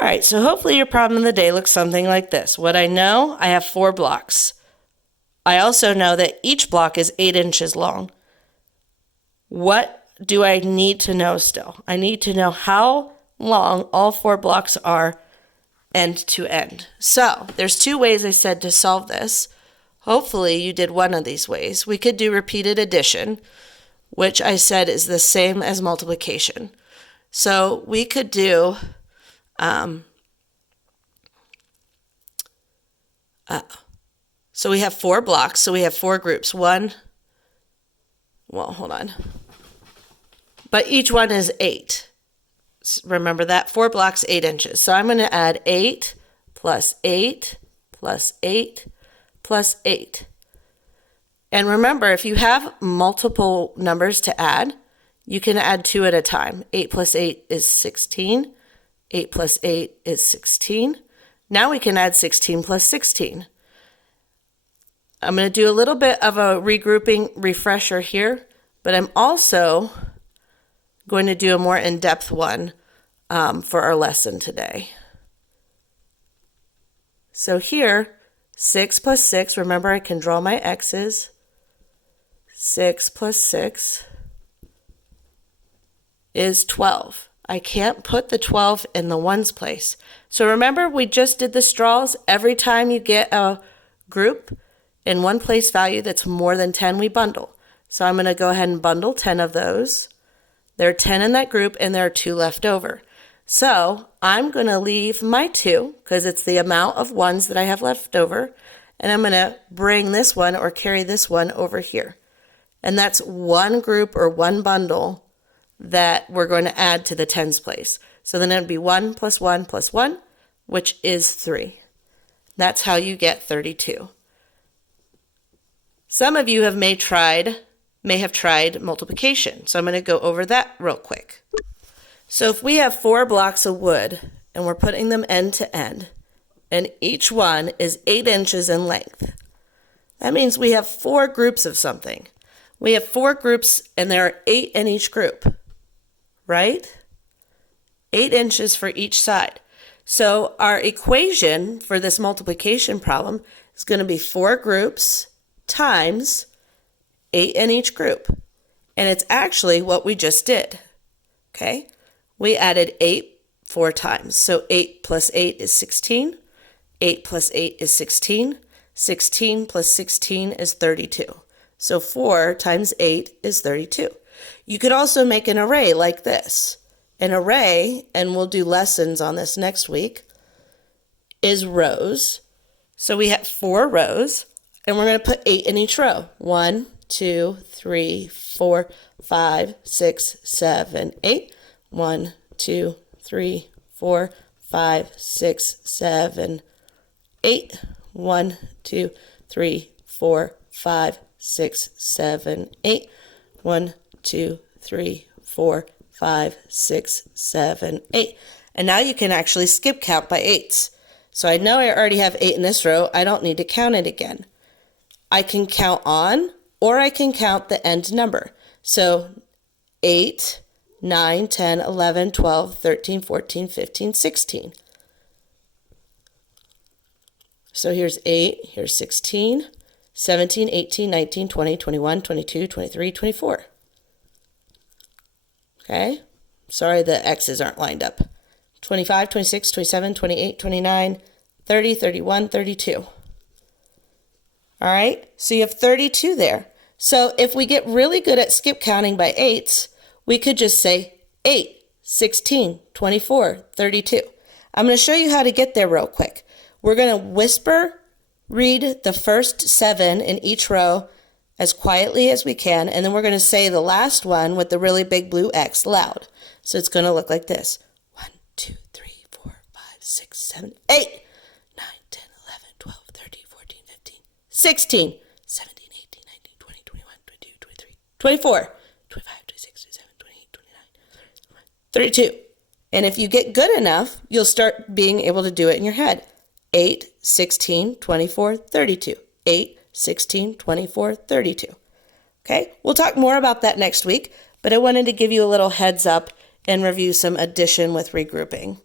All right, so hopefully your problem of the day looks something like this. What I know, I have 4 blocks. I also know that each block is 8 inches long. What do I need to know still? I need to know how long all 4 blocks are end to end. So there's 2 ways I said to solve this. Hopefully you did one of these ways. We could do repeated addition, which I said is the same as multiplication. So we could do so we have 4 blocks, so we have 4 groups. Hold on. But each one is 8. Remember that, 4 blocks, 8 inches. So I'm going to add 8 plus 8 plus 8 plus 8. And remember, if you have multiple numbers to add, you can add 2 at a time. 8 plus 8 is 16. 8 plus 8 is 16. Now we can add 16 plus 16. I'm going to do a little bit of a regrouping refresher here, but I'm also going to do a more in-depth one for our lesson today. So here, 6 plus 6, remember I can draw my x's. 6 plus 6 is 12. I can't put the 12 in the ones place. So remember we just did the straws. Every time you get a group in one place value that's more than 10, we bundle. So I'm going to go ahead and bundle 10 of those. There are 10 in that group and there are 2 left over. So I'm going to leave my 2 because it's the amount of ones that I have left over. And I'm going to bring this one or carry this one over here. And that's one group or one bundle that we're going to add to the tens place. So then it would be 1 plus 1 plus 1, which is 3. That's how you get 32. Some of you may have tried multiplication. So I'm going to go over that real quick. So if we have 4 blocks of wood and we're putting them end to end, and each one is 8 inches in length, that means we have 4 groups of something. We have 4 groups and there are 8 in each group, right? 8 inches for each side. So our equation for this multiplication problem is going to be 4 groups times 8 in each group. And it's actually what we just did. Okay? We added 8 4 times. So 8 plus 8 is 16. 8 plus 8 is 16. 16 plus 16 is 32. So 4 times 8 is 32. You could also make an array like this. An array, and we'll do lessons on this next week, is rows. So we have 4 rows, and we're going to put 8 in each row. 1, 2, 3, 4, 5, 6, 7, 8. 1, 2, 3, 4, 5, 6, 7, 8. 1, 2, 3, 4, 5, 6, 7, 8. 1, 2, 3, 4, 5, 6, 7, 8. And now you can actually skip count by 8s. So I know I already have 8 in this row. I don't need to count it again. I can count on, or I can count the end number. So 8, 9, 10, 11, 12, 13, 14, 15, 16. So here's 8, here's 16, 17, 18, 19, 20, 21, 22, 23, 24. Okay? Sorry the X's aren't lined up. 25, 26, 27, 28, 29, 30, 31, 32. All right? So you have 32 there. So if we get really good at skip counting by 8s, we could just say 8, 16, 24, 32. I'm going to show you how to get there real quick. We're going to whisper read the first 7 in each row as quietly as we can, and then we're going to say the last one with the really big blue X loud. So it's going to look like this. 1, 2, 3, 4, 5, 6, 7, 8, 9, 10, 11, 12, 13, 14, 15, 16, 17, 18, 19, 20, 21, 22, 23, 24, 25, 26, 27, 28, 29, 32. And if you get good enough, you'll start being able to do it in your head. 8, 16, 24, 32. 8, 16, 24, 32. Okay, we'll talk more about that next week, but I wanted to give you a little heads up and review some addition with regrouping.